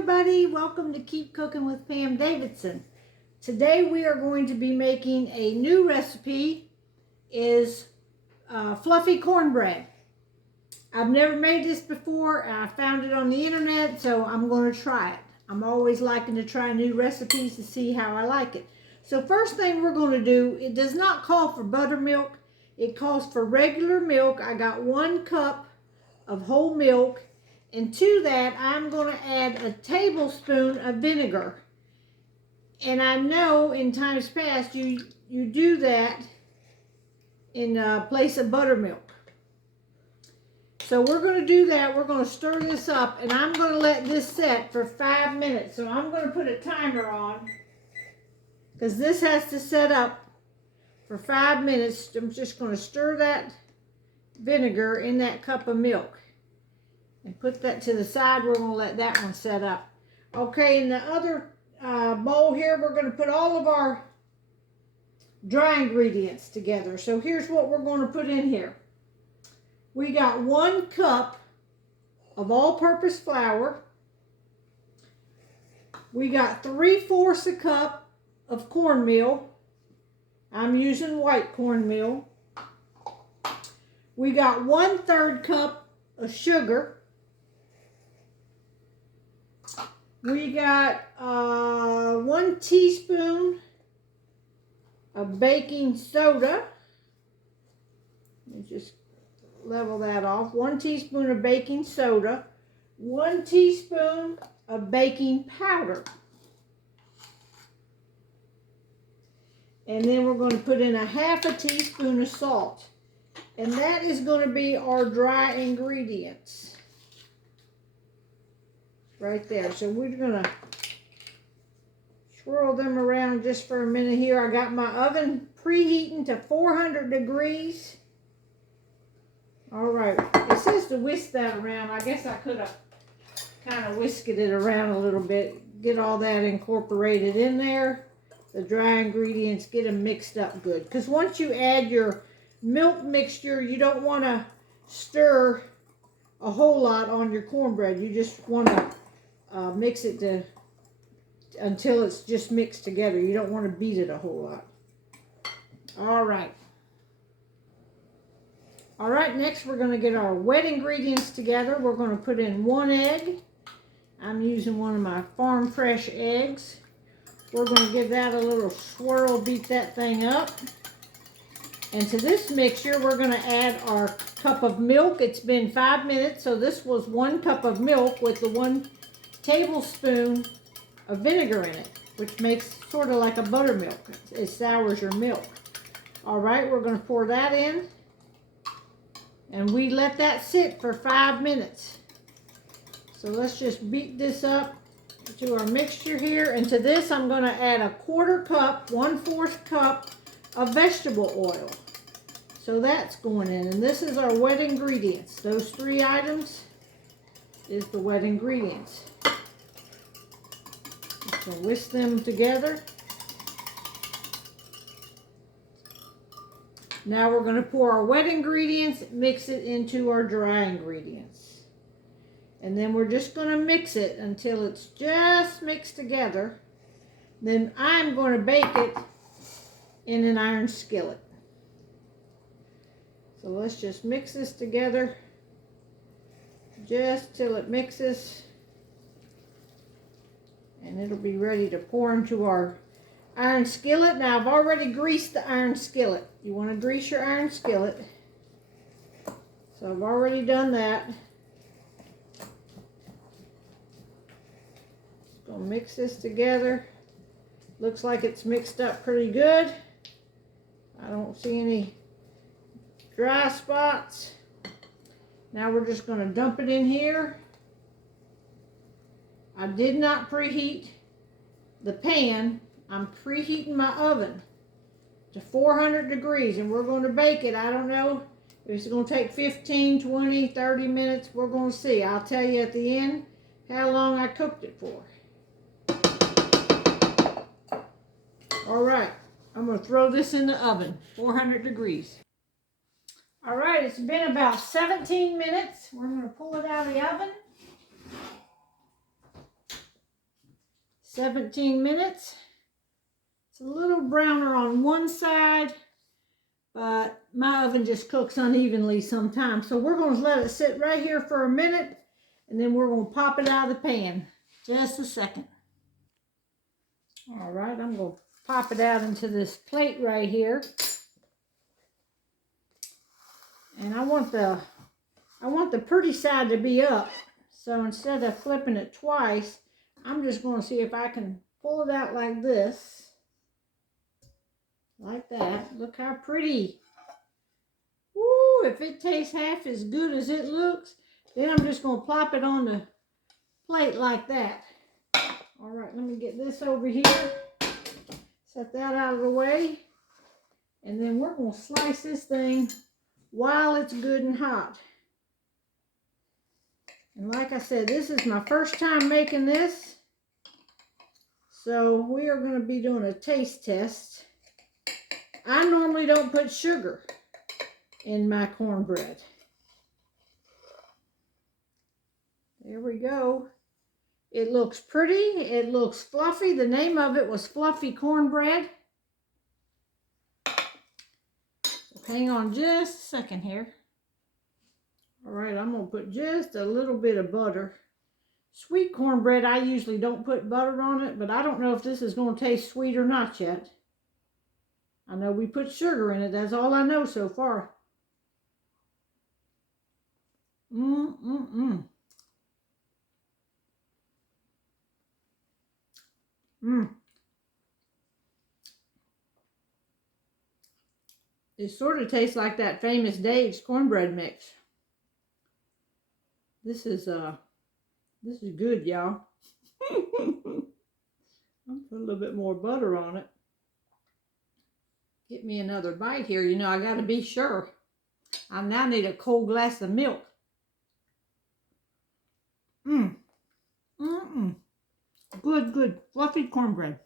everybody, welcome to Keep Cooking with Pam Davidson. Today we are going to be making a new recipe, is fluffy cornbread. I've never made this before. I found it on the internet, so I'm going to try it. I'm always liking to try new recipes to see how I like it. So first thing we're going to do, it does not call for buttermilk. It calls for regular milk. I got 1 cup of whole milk. And to that, I'm going to add a tablespoon of vinegar. And I know in times past, you do that in place of buttermilk. So we're going to do that. We're going to stir this up, and I'm going to let this set for 5 minutes. So I'm going to put a timer on, because this has to set up for 5 minutes. I'm just going to stir that vinegar in that cup of milk. And put that to the side. We're going to let that one set up. Okay, in the other bowl here, we're going to put all of our dry ingredients together. So here's what we're going to put in here. We got 1 cup of all-purpose flour. We got 3/4 a cup of cornmeal. I'm using white cornmeal. We got 1/3 cup of sugar. We got 1 teaspoon of baking soda. Let me just level that off. 1 teaspoon of baking soda. 1 teaspoon of baking powder. And then we're going to put in 1/2 teaspoon of salt. And that is going to be our dry ingredients. Right there. So we're going to swirl them around just for a minute here. I got my oven preheating to 400 degrees. All right. It says to whisk that around. I guess I could have kind of whisked it around a little bit. Get all that incorporated in there. The dry ingredients, get them mixed up good. Because once you add your milk mixture, you don't want to stir a whole lot on your cornbread. You just want to mix it until it's just mixed together. You don't want to beat it a whole lot. All right. All right, next we're going to get our wet ingredients together. We're going to put in 1 egg. I'm using one of my farm fresh eggs. We're going to give that a little swirl, beat that thing up. And to this mixture, we're going to add our cup of milk. It's been 5 minutes, so this was 1 cup of milk with the 1 tablespoon of vinegar in it, which makes sort of like a buttermilk. It sours your milk. All right, we're going to pour that in, and we let that sit for 5 minutes. So let's just beat this up to our mixture here, and to this I'm going to add 1/4 cup, 1/4 cup of vegetable oil. So that's going in, and this is our wet ingredients. Those 3 items is the wet ingredients. So whisk them together. Now we're going to pour our wet ingredients, mix it into our dry ingredients. And then we're just going to mix it until it's just mixed together. Then I'm going to bake it in an iron skillet. So let's just mix this together just till it mixes, and it'll be ready to pour into our iron skillet. Now I've already greased the iron skillet. You want to grease your iron skillet. So I've already done that. Gonna mix this together. Looks like it's mixed up pretty good. I don't see any dry spots. Now we're just going to dump it in here. I did not preheat the pan. I'm preheating my oven to 400 degrees, and we're going to bake it. I don't know if it's going to take 15, 20, 30 minutes. We're going to see. I'll tell you at the end how long I cooked it for. All right, I'm going to throw this in the oven, 400 degrees. All right, it's been about 17 minutes. We're going to pull it out of the oven. 17 minutes. It's a little browner on one side, but my oven just cooks unevenly sometimes. So we're going to let it sit right here for a minute, and then we're going to pop it out of the pan. Just a second. All right, I'm going to pop it out into this plate right here. And I want the pretty side to be up. So instead of flipping it twice, I'm just going to see if I can pull it out like this. Like that. Look how pretty. Woo, if it tastes half as good as it looks, then I'm just going to plop it on the plate like that. All right, let me get this over here. Set that out of the way. And then we're going to slice this thing while it's good and hot. And like I said, this is my first time making this. So we are going to be doing a taste test. I normally don't put sugar in my cornbread. There we go. It looks pretty. It looks fluffy. The name of it was Fluffy Cornbread. So hang on just a second here. All right, I'm going to put just a little bit of butter. Sweet cornbread, I usually don't put butter on it, but I don't know if this is going to taste sweet or not yet. I know we put sugar in it. That's all I know so far. It sort of tastes like that famous Dave's cornbread mix. This is good, y'all. I'll put a little bit more butter on it. Get me another bite here. You know, I got to be sure. I now need a cold glass of milk. Good, fluffy cornbread.